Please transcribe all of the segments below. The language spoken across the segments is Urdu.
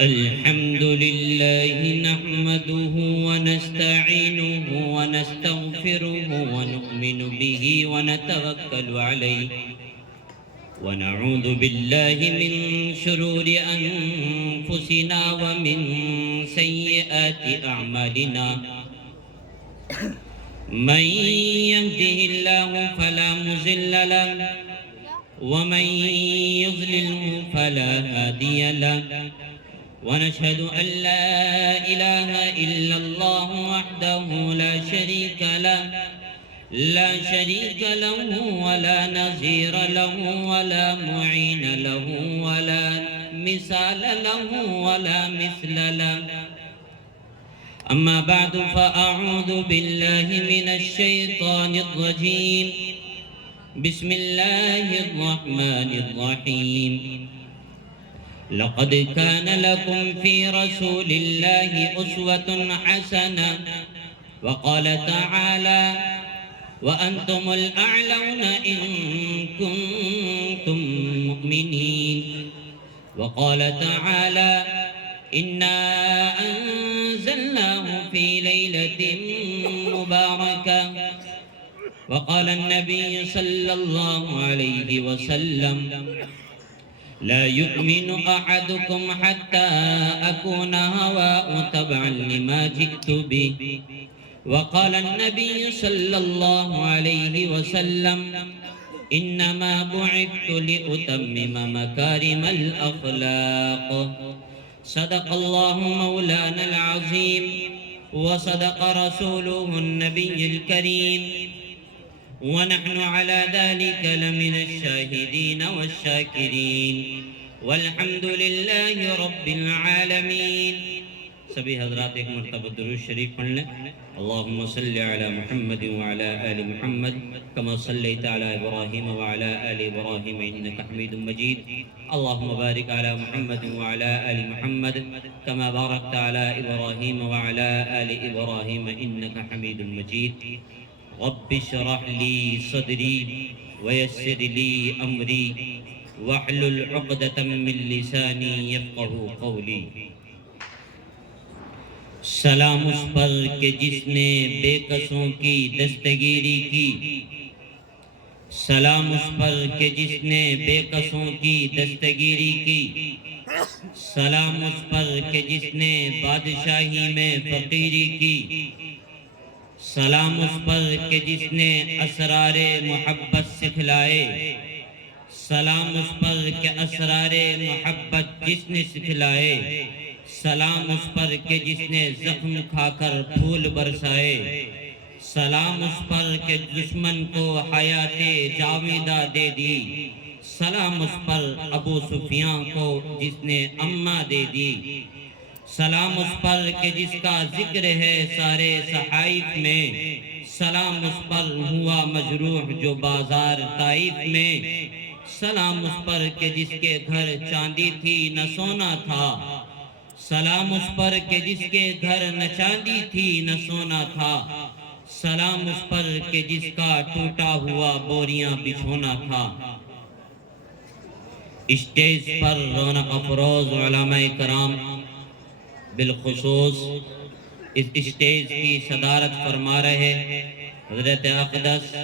الحمد لله نحمده ونستعينه ونستغفره ونؤمن به ونتوكل عليه ونعوذ بالله من شرور أنفسنا ومن سيئات أعمالنا من يهده الله فلا مضل له ومن يضلله فلا هادي له ونشهد أن لا إله إلا الله وحده لا شريك له ولا نظير له ولا معين له ولا مثال له ولا مثل له. أما بعد فأعوذ بالله من الشيطان الرجيم. بسم الله الرحمن الرحيم. لقد كان لكم في رسول الله أسوة حسنة. وقال تعالى وأنتم الأعلون إن كنتم مؤمنين. وقال تعالى إنا أنزلناه في ليلة مباركة. وقال النبي صلى الله عليه وسلم لا يؤمن أحدكم حتى أكون هواء تبعا لما جئت به. وقال النبي صلى الله عليه وسلم إنما بعثت لأتمم مكارم الأخلاق. صدق الله مولانا العظيم وصدق رسوله النبي الكريم ونحن على ذلك لمن الشاهدين والشاكرين والحمد لله رب العالمين. سبھی حضرات ایک مرتبہ درود شریف پڑھ لیں. اللہم صلی علی محمد وعلی آل محمد کما صلیت علی ابراہیم وعلی آل ابراہیم انک حمید مجید. اللہم بارک علی محمد وعلی آل محمد کما بارکت علی ابراہیم وعلی آل ابراہیم انک حمید مجید. رب اشرح لي صدري ويسر لي أمري واحلل عقدة من لساني يفقهوا قولي. سلام اس پر کہ جس نے بے کسوں کی دستگیری کی. سلام اس پر کہ جس نے بے کسوں کی دستگیری کی. سلام اس پر کہ جس نے بادشاہی میں فقیری کی. سلام اس پر کہ جس نے اسرار محبت سکھلائے. سلام اس پر کہ اسرار محبت جس نے سکھلائے. سلام اس پر کہ جس نے زخم کھا کر پھول برسائے. سلام اس پر کہ دشمن کو حیات جاویدہ دے دی. سلام اس پر ابو سفیان کو جس نے اماں دے دی. سلام اس پر کہ جس کا ذکر ہے سارے صحائف میں. سلام اس پر ہوا مجروح جو بازار طائف میں. سلام اس پر کہ جس کے گھر چاندی تھی نہ سونا تھا. سلام اس پر کہ جس کے گھر نہ چاندی تھی نہ سونا تھا. سلام اس پر کہ جس کا ٹوٹا ہوا بوریاں بچھونا تھا. اسٹیج پر رونق افروز علماء کرام بالخصوص اس اسٹیج کی صدارت فرما رہے حضرت اقدس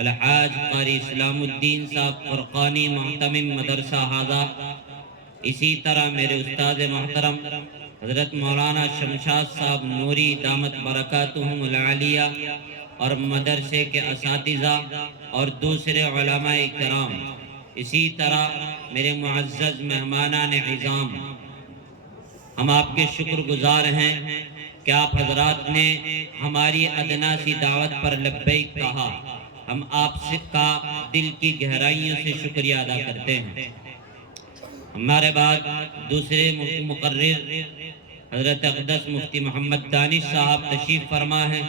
الحاج قاری اسلام الدین صاحب فرقانی محتمم مدرسہ ہازہ. اسی طرح میرے استاد محترم حضرت مولانا شمشاد صاحب نوری دامت برکاتہم العالیہ اور مدرسے کے اساتذہ اور دوسرے علماء کرام. اسی طرح میرے معزز مہمانان عظام، ہم آپ کے شکر گزار ہیں کہ آپ حضرات نے ہماری ادنا سی دعوت پر لبیک کہا. ہم آپ سے کا دل کی گہرائیوں سے شکریہ ادا کرتے ہیں. ہمارے بعد دوسرے مقرر حضرت اقدس مفتی محمد دانش صاحب تشریف فرما ہیں.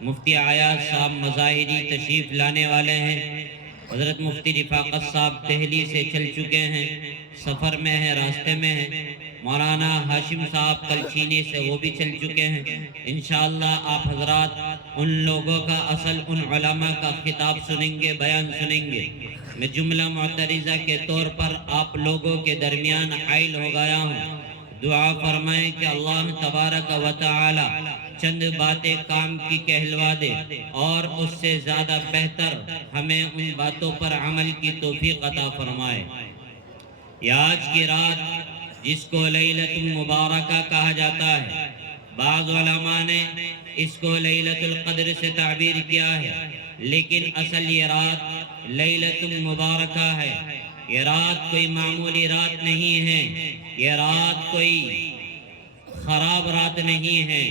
مفتی عیاض صاحب مظاہری تشریف لانے والے ہیں. حضرت مفتی رفاقت صاحب دہلی سے چل چکے ہیں، سفر میں ہیں، راستے میں ہیں. مولانا ہاشم صاحب کلچینی سے وہ بھی چل چکے ہیں. انشاءاللہ آپ حضرات ان لوگوں کا اصل ان علماء کا خطاب سنیں گے، بیان سنیں گے. میں جملہ معترضہ کے طور پر آپ لوگوں کے درمیان حائل ہو گیا ہوں. دعا فرمائیں کہ اللہ تبارک و تعالی چند باتیں کام کی کہلوا دے اور اس سے زیادہ بہتر ہمیں ان باتوں پر عمل کی توفیق عطا فرمائے۔ یہ آج کی رات جس کو لیلۃ المبارکہ کہا جاتا ہے، بعض علماء نے اس کو لیلۃ القدر سے تعبیر کیا ہے، لیکن اصل یہ رات لیلۃ المبارکہ ہے۔ یہ رات کوئی معمولی رات نہیں ہے، یہ رات کوئی خراب رات نہیں ہے۔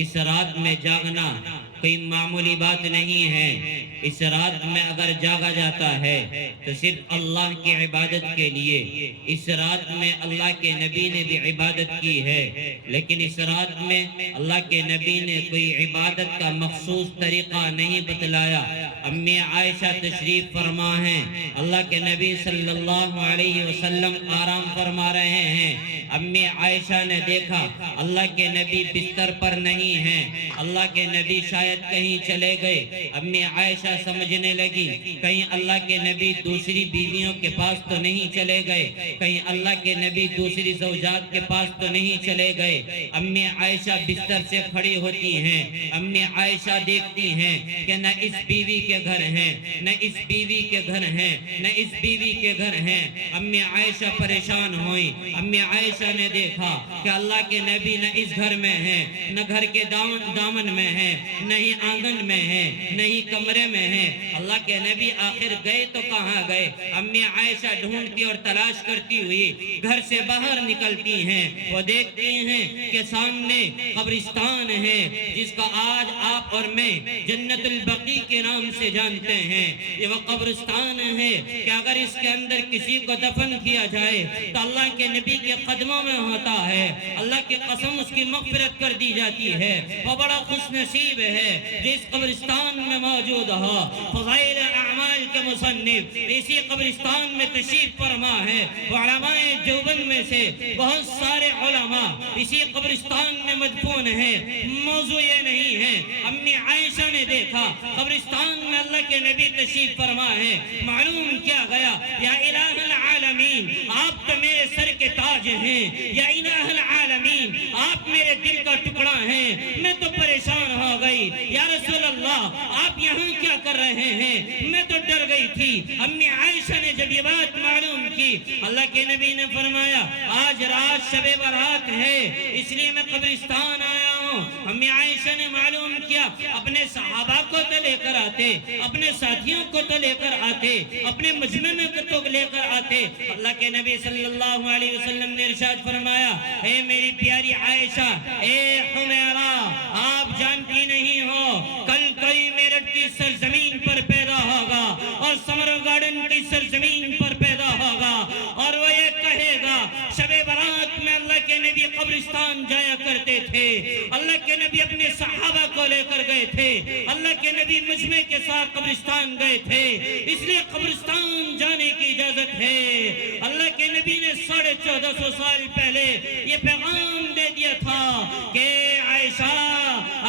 اس رات میں جاگنا کوئی معمولی بات نہیں ہے۔ اس رات میں اگر جاگا جاتا ہے تو صرف اللہ کی عبادت کے لیے۔ اس رات میں اللہ کے نبی نے بھی عبادت کی ہے، لیکن اس رات میں اللہ کے نبی نے کوئی عبادت کا مخصوص طریقہ نہیں بتلایا۔ امی عائشہ تشریف فرما ہیں، اللہ کے نبی صلی اللہ علیہ وسلم آرام فرما رہے ہیں۔ امی عائشہ نے دیکھا اللہ کے نبی بستر پر نہیں ہیں، اللہ کے نبی شاید کہیں چلے گئے۔ امی عائشہ سمجھنے لگی کہیں اللہ کے نبی دوسری بیویوں کے پاس تو نہیں چلے گئے، کہیں اللہ کے نبی دوسری زوجات کے پاس تو نہیں چلے گئے۔ امی عائشہ بستر سے کھڑی ہوتی ہیں، امی عائشہ دیکھتی ہیں کہ نہ اس بیوی کے گھر ہیں، نہ اس بیوی کے گھر ہیں، نہ اس بیوی کے گھر ہیں۔ امی عائشہ پریشان ہوئی۔ امی عائشہ نے دیکھا کہ اللہ کے نبی نہ اس گھر میں ہیں، نہ گھر کے دامن میں ہیں، نہ ہی آنگن میں ہیں، نہ ہی کمرے میں ہیں۔ اللہ کے نبی آخر گئے تو کہاں گئے؟ امی عائشہ ڈھونڈتی اور تلاش کرتی ہوئی گھر سے باہر نکلتی ہیں۔ وہ دیکھتی ہیں کہ سامنے قبرستان ہے، جس کا آج آپ اور میں جنت البقیع کے نام سے جانتے ہیں۔ یہ وہ قبرستان ہے کہ اگر اس کے اندر کسی کو دفن کیا جائے تو اللہ کے نبی کے قدموں میں ہوتا ہے، اللہ کی قسم اس کی مغفرت کر دی جاتی ہے۔ وہ بڑا خوش نصیب ہے جو اس قبرستان میں موجود ہو۔ فضائل اعمال کے مصنف اسی قبرستان میں تشریف فرما ہے۔ علماء دیوبند میں سے بہت سارے علماء اسی قبرستان میں مدفون ہیں۔ موضوع یہ نہیں ہے، امی عائشہ نے دیکھا قبرستان میں اللہ کے نبی تشریف فرما ہے۔ معلوم کیا گیا، یا الہ العالمین آپ تو میرے سر کے تاج ہیں، یا الہ العالمین آپ میرے دل کا ٹکڑا ہیں۔ میں تو پریشان ہو گئی، یا رسول اللہ آپ یہاں کیا کر رہے ہیں؟ میں تو ڈر گئی تھی۔ امی عائشہ نے جب یہ بات معلوم کی، اللہ کے نبی نے فرمایا آج رات شب برات ہے، اس لیے میں قبرستان آیا ہوں۔ امی عائشہ نے معلوم کیا، اپنے صحابہ کو تو لے کر آتے، اپنے ساتھیوں کو تو لے کر آتے، اپنے مجمع میں تو لے کر آتے۔ اللہ کے نبی صلی اللہ علیہ وسلم نے ارشاد فرمایا، اے میری پیاری عائشہ، اے حمیرہ، آپ جانتی نہیں ہو کل کوئی میرٹھ کی سرزمین پر پیدا ہوگا اور سمر گارڈن کی سرزمین پر پیدا ہوگا، اور وہ یہ کہے گا شب برات میں اللہ کے نبی قبرستان جایا کرتے تھے، اللہ کے نبی اپنے صحابہ کو لے کر گئے تھے، اللہ کے نبی مجمع کے ساتھ قبرستان گئے تھے، اس لیے قبرستان جانے کی اجازت ہے۔ اللہ کے نبی نے 1450 سال پہلے یہ پیغام دے دیا تھا کہ عائشہ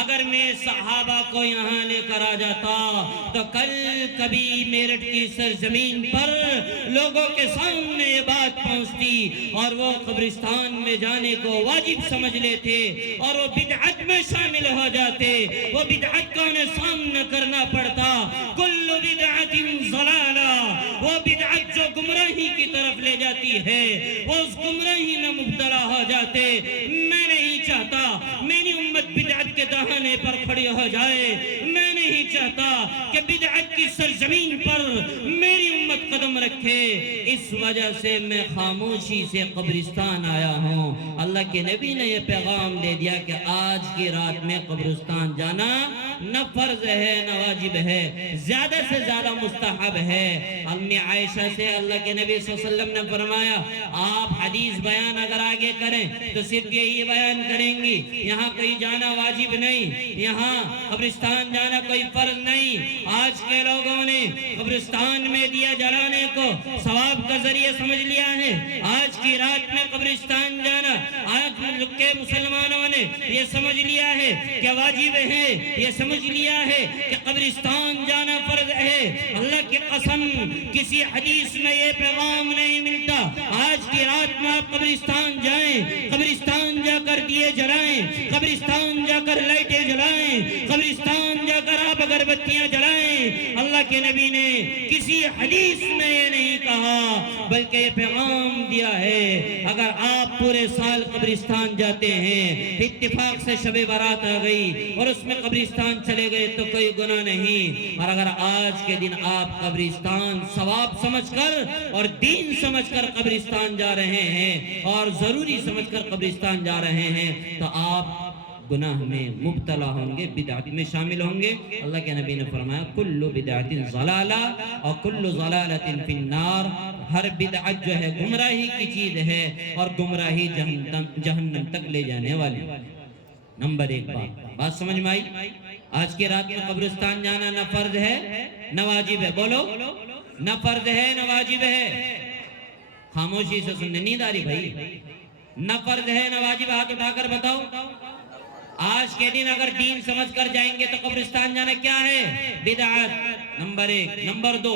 اگر میں صحابہ کو یہاں لے کر آ جاتا تو کل کبھی میرٹھ کی سرزمین پر لوگوں کے سامنے یہ بات پہنچتی اور وہ قبرستان میں جانے کو واجب سمجھ لیتے اور وہ بدعت میں شامل ہو جاتے، وہ بدعت کا انہیں سامنا کرنا پڑتا۔ کل بدعت ضلالہ، وہ بدعت جو گمراہی کی طرف لے جاتی ہے وہ اس گمراہی میں مبتلا ہو جاتے۔ میں نہیں چاہتا میری امت بدعت کے دہانے پر کھڑی ہو جائے، میں نہیں چاہتا کہ بدعت کی سرزمین پر میری امت قدم رکھے، اس وجہ سے میں خاموشی سے قبرستان آیا ہوں۔ اللہ کے نبی نے یہ پیغام دے دیا کہ آج کی رات میں قبرستان جانا نہ فرض ہے نہ واجب ہے، زیادہ سے زیادہ مستحب ہے۔ امی عائشہ سے اللہ کے نبی صلی اللہ علیہ وسلم نے فرمایا آپ حدیث بیان اگر آگے کریں تو صرف یہی بیان کریں گی، یہاں کوئی جانا واجب نہیں، یہاں قبرستان جانا کوئی فرض نہیں۔ آج کے لوگوں نے قبرستان میں دیا جلانے کو ثواب کا ذریعہ سمجھ لیا ہے۔ آج کی رات میں قبرستان جانا آج کے مسلمانوں نے یہ سمجھ لیا ہے کہ واجب ہے، یہ سمجھ سمجھ لیا ہے کہ قبرستان جانا فرض ہے، اللہ کی قسم کسی حدیث میں یہ پیغام نہیں ملتا آج کی رات میں آپ قبرستان جائیں، قبرستان جا کر دیے جلائیں، قبرستان جا کر لائٹیں جلائیں، قبرستان جا کر آپ اگربتیاں جلائیں۔ اللہ کے نبی نے کسی حدیث میں یہ نہیں کہا، بلکہ یہ پیغام دیا ہے اگر آپ پورے سال قبرستان جاتے ہیں، اتفاق سے شب برات آ گئی اور اس میں قبرستان چلے گئے تو کوئی گناہ نہیں، اور اگر آج کے دن آپ قبرستان ثواب سمجھ کر اور دین سمجھ کر قبرستان جا رہے ہیں اور ضروری سمجھ کر قبرستان جا رہے ہیں تو آپ گناہ میں مبتلا ہوں گے، بدعت میں شامل ہوں گے۔ اللہ کے نبی نے فرمایا کل بدعت ضلالہ اور کل ضلالۃ فی النار، ہر بدعت جو ہے گمراہی کی چیز ہے اور گمراہی جہنم تک لے جانے والی۔ نمبر ایک بات سمجھ میں آئی؟ آج کی رات میں قبرستان جانا نہ فرض ہے نہ واجب ہے، بولو نہ فرض ہے نہ واجب ہے۔ خاموشی سے سننے، نیند آ رہی بھائی؟ نہ فرض ہے نہ واجب، ہاتھ اٹھا کر بتاؤ۔ آج کے دن اگر دین سمجھ کر جائیں گے تو قبرستان جانا کیا ہے؟ بدعت، نمبر ایک۔ نمبر دو،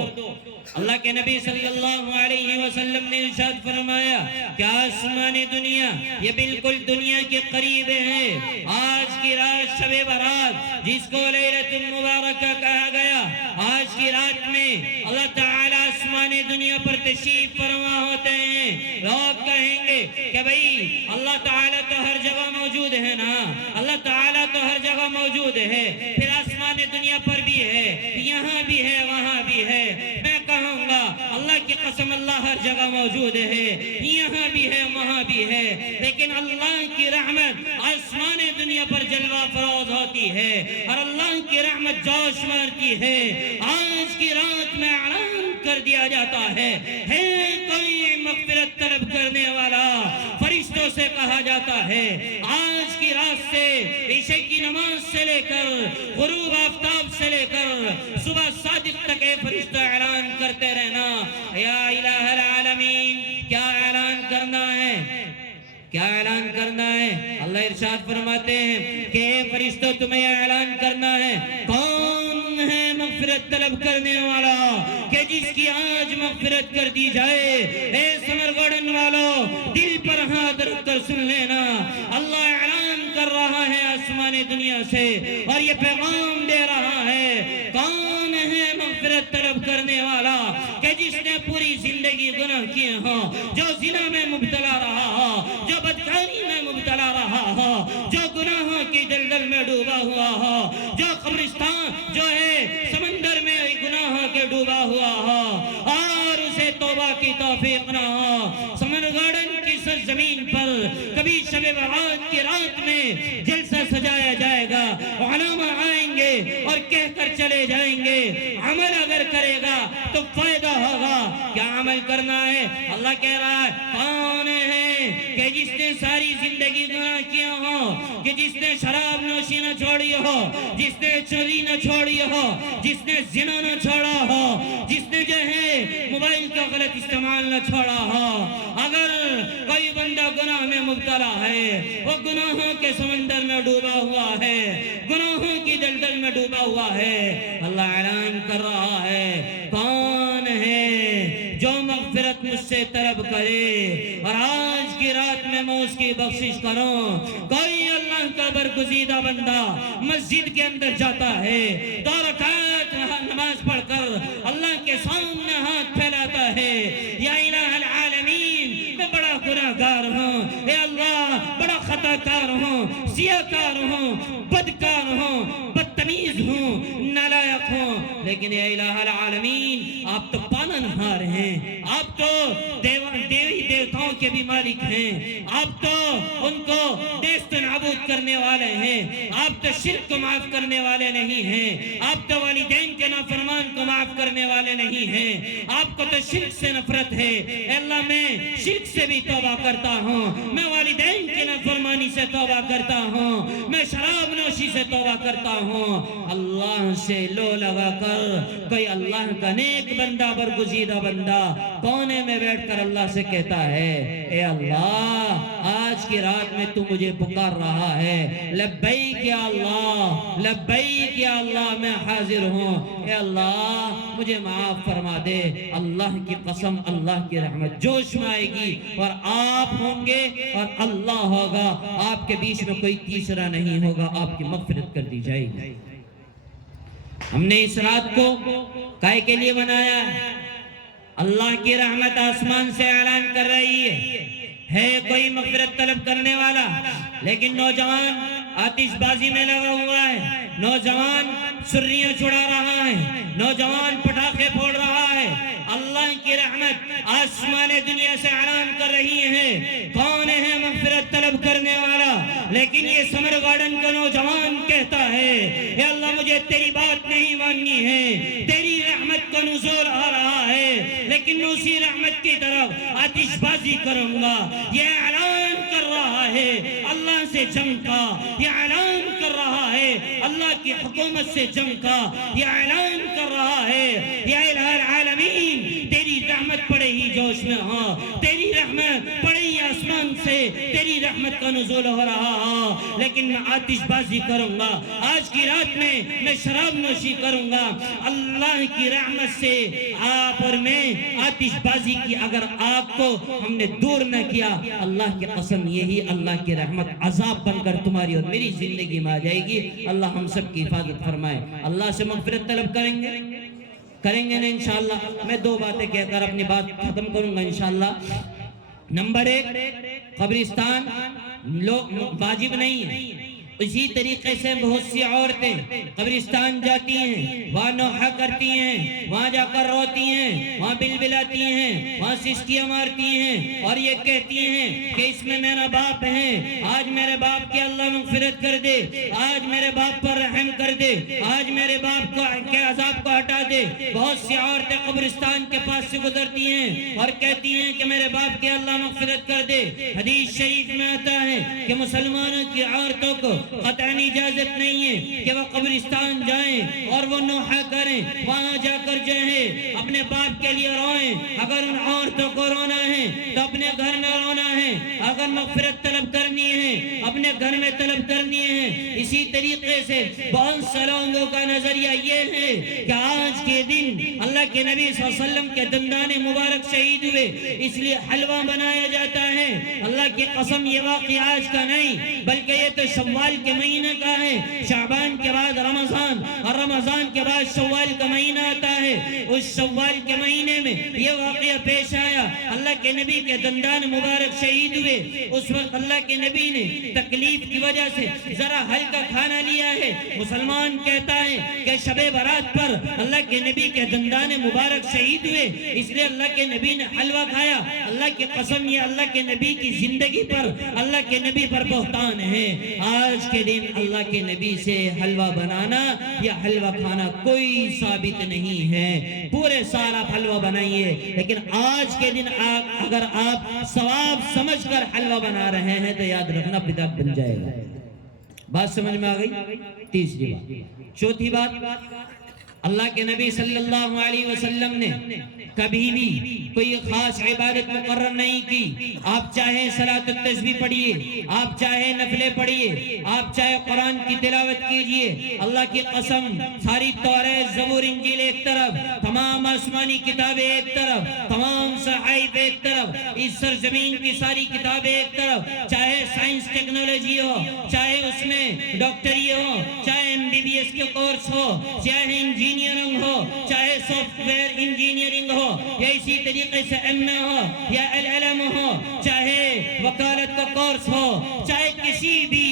اللہ کے نبی صلی اللہ علیہ وسلم نے ارشاد فرمایا کہ آسمان دنیا یہ بالکل دنیا کے قریب ہے۔ آج کی رات شب برات جس کو لیلۃ المبارکہ کہا گیا، آج کی رات میں اللہ تعالی آسمان دنیا پر تشریف فرما ہوتے ہیں۔ لوگ کہیں گے کہ بھئی اللہ تعالی تو ہر جگہ موجود ہے نا، اللہ تعالیٰ تو ہر جگہ موجود ہے، پھر آسمان دنیا پر بھی ہے، یہاں بھی ہے، وہاں بھی ہے۔ میں کہوں گا اللہ کی قسم اللہ ہر جگہ موجود ہے، یہاں بھی ہے، وہاں بھی ہے، لیکن اللہ کی رحمت آسمان دنیا پر جلوہ فروز ہوتی ہے اور اللہ کی رحمت جوش مارتی ہے۔ آج کی رات میں اعلان کر دیا جاتا ہے کوئی مغفرت طلب کرنے والا، فرشتوں سے کہا جاتا ہے آج کی رات سے عشاء کی نماز سے لے کر غروب آفتاب سے لے کر صبح صادق تک فرشتہ اعلان کرتے رہنا، یا الہ العالمین۔ کیا اعلان کرنا ہے؟ کیا اعلان کرنا ہے؟ اللہ ارشاد فرماتے ہیں کہ اے فرشتوں تمہیں اعلان کرنا ہے کون ہے مغفرت طلب کرنے والا کہ جس کی آج مغفرت کر دی جائے۔ اے سمر گڑن والو دل پر ہاتھ رکھ کر سن لینا، اللہ اعلان کر رہا ہے آسمان دنیا سے اور یہ پیغام دے رہا ہے کون ہے مغفرت طلب کرنے والا کہ جس نے پوری زندگی گناہ کیے ہوں، جو زنا میں مبتلا رہا ہو، جو بدکاری میں مبتلا رہا ہو، جو گناہوں کی دلدل میں ڈوبا ہوا ہو، جو قبرستان جو ہے سمندر میں گناہوں کے ڈوبا ہوا ہو اور اسے توبہ کی توفیق نہ ہو۔ سمر گارڈن کی سرزمین پر کبھی شب برات کی رات میں جلسہ سجایا جائے گا، علماء آئیں گے اور کہہ کر چلے جائیں گے، عمل اگر کرے گا تو فائدہ ہوگا۔ کیا عمل کرنا ہے؟ اللہ کہہ رہا ہے کون ہے کہ جس نے ساری زندگی گناہ کیا ہو، کہ جس نے شراب نوشی نہ چھوڑی ہو، جس نے چوری نہ چھوڑی ہو، جس نے زنا نہ چھوڑا ہو، جس نے جو ہے موبائل کا غلط استعمال نہ چھوڑا ہو۔ اگر کوئی بندہ گناہ میں مبتلا ہے، وہ گناہوں کے سمندر میں ڈوبا ہوا ہے، گناہوں کی دلدل میں ڈوبا ہوا ہے، اللہ اعلان کر رہا ہے کون ہے جو مغفرت مجھ سے طلب کرے اور آج کی رات میں میں اس کی بخشش کروں۔ کوئی اللہ کا برگزیدہ بندہ مسجد کے اندر جاتا ہے، 2 رکعت نماز پڑھ کر اللہ کے سامنے ہاتھ پھیلاتا ہے، یا الہ العالمین میں بڑا گناہگار ہوں، اے اللہ بڑا خطا کار ہوں، سیاکار ہوں، بدکار ہوں، بدتمیز ہوں، نالائق ہوں، لیکن اے الہ العالمین آپ تو پالنہار ہیں، آپ تو دیوی دیوتاؤں کے بھی مالک ہیں، آپ تو ان کو نیست نابود کرنے والے ہیں، آپ تو شرک کو معاف کرنے والے نہیں ہیں، آپ تو والدین کے نافرمان کو معاف کرنے والے نہیں ہیں، آپ کو تو شرک سے نفرت ہے۔ اے اللہ میں شرک سے بھی توبہ کرتا ہوں، میں والدین کے نافرمانی سے توبہ کرتا ہوں، میں شراب نوشی سے توبہ کرتا ہوں۔ اللہ سے لو لگا کر کوئی اللہ کا نیک بندہ برگزیدہ بندہ کونے میں بیٹھ کر اللہ سے کہتا ہے اے اللہ آج کی رات میں تو مجھے پکار رہا ہے، لبیک یا اللہ، لبیک یا اللہ، میں حاضر ہوں، اے اللہ مجھے معاف فرما دے۔ اللہ کی قسم اللہ کی رحمت جوش میں آئے گی اور آپ ہوں گے اور اللہ ہوگا، آپ کے بیچ میں کوئی تیسرا نہیں ہوگا، آپ کی مغفرت کر دی جائے گی۔ ہم نے اس رات کو کائے کے لیے بنایا ہے؟ اللہ کی رحمت آسمان سے اعلان کر رہی ہے کوئی مغفرت طلب کرنے والا، لیکن نوجوان آتش بازی میں لگا ہوا ہے، نوجوان سریاں چھڑا رہا ہے، نوجوان پٹاخے پھوڑ رہا ہے۔ اللہ کی رحمت آسمان دنیا سے اعلان کر رہی ہے کون ہے مغفرت طلب کرنے والا، لیکن یہ سمر گارڈن کا نوجوان کہتا ہے اے اللہ مجھے تیری بات نہیں ماننی ہے، تیری رحمت کا نزول آ رہا ہے، لیکن میں اسی رحمت کی طرف آتش بازی کروں گا۔ یہ اعلان کر رہا ہے اللہ سے جنگ کا، یہ اعلان کر رہا ہے اللہ کی حکومت سے جنگ کا، یہ اعلان کر رہا ہے یا الہ العالمین تیری رحمت پڑے ہی جوش میں ہاں، تیری رحمت پڑے ہی آسمان سے تیری رحمت کا نزول ہو رہا ہاں، لیکن میں آتش بازی کروں گا، آج کی رات میں شراب نوشی کروں گا۔ اللہ کی رحمت سے آپ اور میں آتش بازی کی اگر آگ کو ہم نے دور نہ کیا، اللہ کی قسم یہی اللہ کی رحمت عذاب بن کر تمہاری اور میری زندگی میں آ جائے گی۔ اللہ ہم سب کی حفاظت فرمائے۔ اللہ سے مغفرت طلب کریں گے نا انشاءاللہ۔ میں دو باتیں کہہ کر اپنی بات ختم کروں گا انشاءاللہ۔ نمبر ایک، قبرستان واجب نہیں ہے، اسی طریقے سے بہت سی عورتیں قبرستان جاتی ہیں، وہاں نوحہ کرتی ہیں، وہاں جا کر روتی ہیں، وہاں بلبلاتی ہیں، وہاں سسکیاں مارتی ہیں اور یہ کہتی ہیں کہ اس میں میرا باپ ہے، آج میرے باپ کی اللہ مغفرت کر دے، آج میرے باپ پر رحم کر دے، آج میرے باپ کے عذاب کو ہٹا دے۔ بہت سی عورتیں قبرستان کے پاس سے گزرتی ہیں اور کہتی ہیں کہ میرے باپ کی اللہ مغفرت کر دے۔ حدیث شریف میں آتا ہے کہ مسلمانوں کی عورتوں کو قطعی اجازت نہیں ہے کہ وہ قبرستان جائیں اور وہ نوحہ کریں، وہاں جا کر جو ہے اپنے باپ کے لیے روئیں۔ اگر ان عورتوں کو رونا ہے تو اپنے گھر میں رونا ہے، اگر مغفرت طلب کرنی ہے اپنے گھر میں طلب کرنی ہے۔ اسی طریقے سے بہت سے لوگوں کا نظریہ یہ ہے کہ آج کے دن اللہ کے نبی صلی اللہ علیہ وسلم کے دندان مبارک شہید ہوئے، اس لیے حلوہ بنایا جاتا ہے۔ اللہ کی قسم یہ واقعہ آج کا نہیں بلکہ یہ تو شوال کے مہینے کا ہے، شعبان کے بعد رمضان اور رمضان کے بعد شوال کا مہینہ آتا ہے۔ اس شوال کے مہینے میں یہ واقعہ پیش آیا، اللہ کے نبی کے دندان مبارک شہید ہوئے۔ اس وقت اللہ کے نبی نے تکلیف کی وجہ سے ذرا ہلکا کھانا لیا ہے۔ مسلمان کہتا ہے کہ شب برات پر اللہ کے نبی کے دندان مبارک شہید ہوئے، اس لیے اللہ کے نبی نے حلوہ کھایا۔ اللہ کی قسم یہ اللہ کے نبی کی زندگی پر، اللہ کے نبی پر بہتان ہے۔ آج کے دن اللہ کے نبی سے حلوہ بنانا یا حلوہ کھانا کوئی ثابت نہیں ہے۔ پورے سال آپ حلوہ بنائیے، لیکن آج کے دن اگر آپ ثواب سمجھ کر حلوہ بنا رہے ہیں تو یاد رکھنا بدعت بن جائے گا۔ بات سمجھ میں آ گئی؟ تیسری بات۔ چوتھی بات، اللہ کے نبی صلی اللہ علیہ وسلم نے کبھی بھی کوئی خاص عبادت مقرر نہیں کی۔ آپ چاہے صلاۃ التسبیح پڑھیے، آپ چاہے نفلیں پڑھیے، آپ چاہے قرآن کی تلاوت کیجئے۔ اللہ کی قسم ساری توریت زبور انجیل ایک طرف، تمام آسمانی کتابیں ایک طرف، تمام صحائف ایک طرف، اس سرزمین کی ساری کتابیں ایک طرف، چاہے سائنس ٹیکنالوجی ہو، چاہے اس میں ڈاکٹری ہو، چاہے MBBS کے کورس ہو، چاہے انجینئرنگ ہو، چاہے سافٹ ویئر انجینئرنگ ہو، یا اسی طریقے سے MA ہو یا LLM ہو، چاہے وکالت کا کورس ہو، چاہے کسی بھی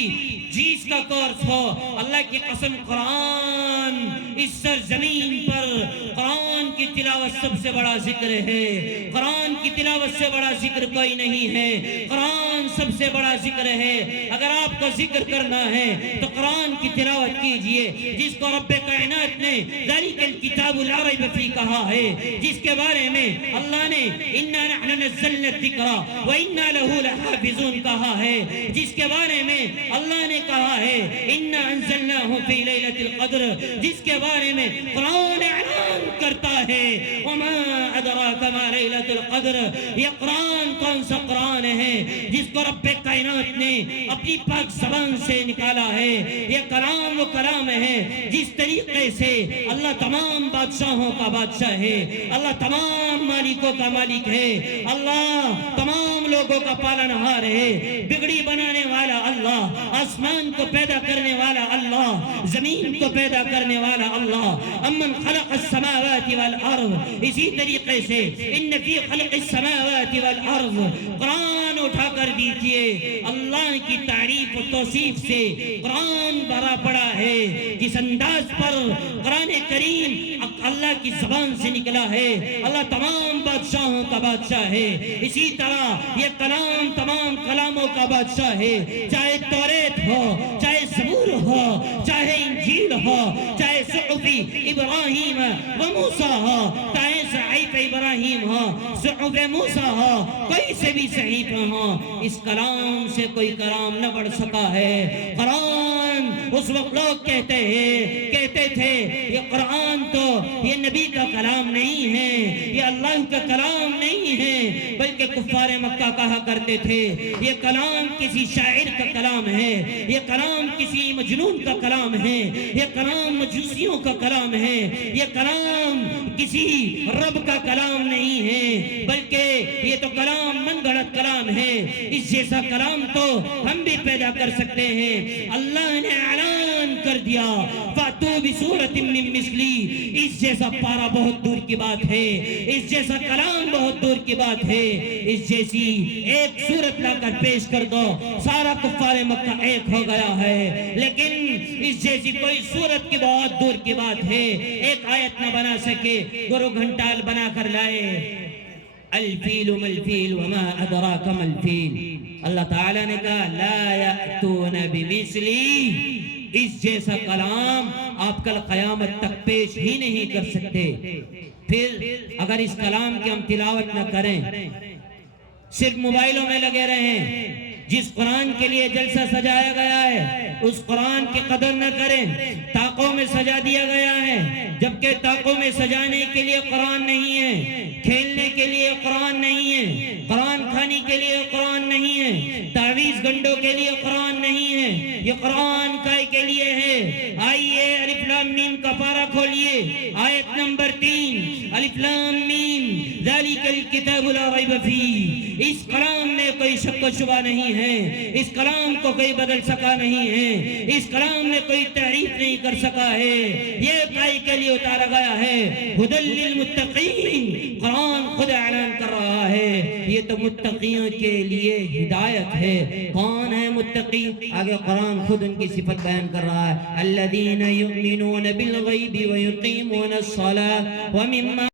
چیز کا کورس ہو، اللہ کی قسم قرآن اس سرزمین پر، قرآن کی تلاوت سب سے بڑا ذکر ہے، قرآن کی تلاوت سے بڑا ذکر کوئی نہیں ہے، قرآن سب سے بڑا ذکر ہے۔ اگر آپ کو ذکر کرنا ہے تو قرآن کی تلاوت کیجئے، جس کو رب کائنات نے ذالک الکتاب لا ریب فیہ کہا ہے، جس کے بارے میں اللہ نے انا نحن نزلنا الذکر وانا لہ لحافظون کہا ہے، جس کے بارے میں اللہ نے کہا ہے انا انزلناہ فی لیلۃ القدر، جس کے بارے میں قرآن اعلان کرتا ہے وما ادراک ما لیلۃ القدر۔ یہ قرآن کون سا قرآن ہے جس کو رب کائنات نے اپنی پاک زبان سے نکالا ہے؟ یہ کلام وہ کلام ہے جس طریقے سے اللہ تمام بادشاہوں کا بادشاہ ہے، اللہ تمام مالکوں کا مالک ہے، اللہ تمام لوگوں کا پالنہار ہے، بگڑی بنانے والا اللہ، آسمان کو پیدا کرنے والا اللہ، زمین کو پیدا کرنے والا اللہ، امن خلق السماوات والارض۔ اسی طریقے سے ان فی خلق السماوات والارض، قرآن اٹھا کر دیجئے، اللہ کی تعریف و توصیف سے قرآن بھرا پڑا ہے۔ جس انداز پر قرآن کریم اللہ کی زبان سے نکلا ہے، اللہ تمام بادشاہوں کا بادشاہ ہے، اسی طرح یہ کلام تمام کلاموں کا بادشاہ ہے، چاہے توریت ہو، چاہے زبور ہو، چاہے انجیل ہو، چاہے صحف ابراہیم و موسیٰ ہو، چاہے صحیفہ ابراہیم ہو، صحف موسیٰ ہو، کوئی سے بھی صحیفہ ہو، اس کلام سے کوئی کلام نہ بڑھ سکا ہے۔ قرآن اس وقت لوگ کہتے تھے یہ قرآن تو یہ نبی کا کلام نہیں ہے، یہ اللہ کا کلام نہیں ہے، بلکہ کفار مکہ کہا کرتے تھے یہ کلام کسی شاعر کا کلام ہے، یہ کلام کسی مجنون کا کلام ہے، یہ کلام مجوسیوں کا کلام ہے، یہ کلام کسی رب کا کلام نہیں ہے، بلکہ یہ تو کلام من گھڑت کلام ہے، اس جیسا کلام تو ہم بھی پیدا کر سکتے ہیں۔ اللہ نے اعلان کر دیا فَأْتُوا بِسُورَةٍ مِّن مِّثْلِهِ، اس جیسا پارا بہت دور کی بات ہے، اس جیسا کلام بہت دور کی بات ہے، اس جیسی ایک صورت لا کر پیش کر دو، سارا کفار مکہ ایک ہو گیا ہے، لیکن اس جیسی کوئی صورت کی بہت دور کی بات ہے، ایک آیت نہ بنا سکے، گرو گھنٹال بنا کر لائے۔ الفیل ملفیل وما ادراک ملفیل، اللہ تعالیٰ نے کہا لا یأتون بمثلی، اس جیسا کلام آپ کل قیامت تک پیش ہی نہیں کر سکتے۔ پھر اگر اس کلام کی ہم تلاوت نہ کریں، صرف موبائلوں میں لگے رہیں، جس قرآن کے لیے جلسہ سجایا گیا ہے اس قرآن کی قدر نہ کریں، طاقوں میں سجا دیا گیا ہے، جبکہ طاقوں میں سجانے کے لیے قرآن نہیں ہے، کھیلنے کے لیے قرآن نہیں ہے، قرآن کھانے کے لیے قرآن نہیں ہے، تعویذ گنڈوں کے لیے قرآن نہیں ہے، یہ قرآن کائے کے لیے ہے۔ آئیے الف لام میم کا پارہ کھولیے، آیت نمبر 3، الف لام میم ذالک الکتاب لا ریب فیہ، اس کلام میں کوئی شک و شبہ نہیں ہے، اس کلام کو کوئی بدل سکا نہیں ہے، اس کلام میں کوئی تحریف نہیں کر سکا ہے، یہ کائے کے لیے اتارا گیا ہے، ھدی للمتقین، قرآن خود اعلان کر رہا ہے یہ تو متقیوں کے لیے ہدایت ہے۔ کون ہے متقی؟ آگے قرآن خود ان کی صفت بیان کر رہا ہے، الذین یؤمنون بالغیب ویقیمون الصلاۃ ومما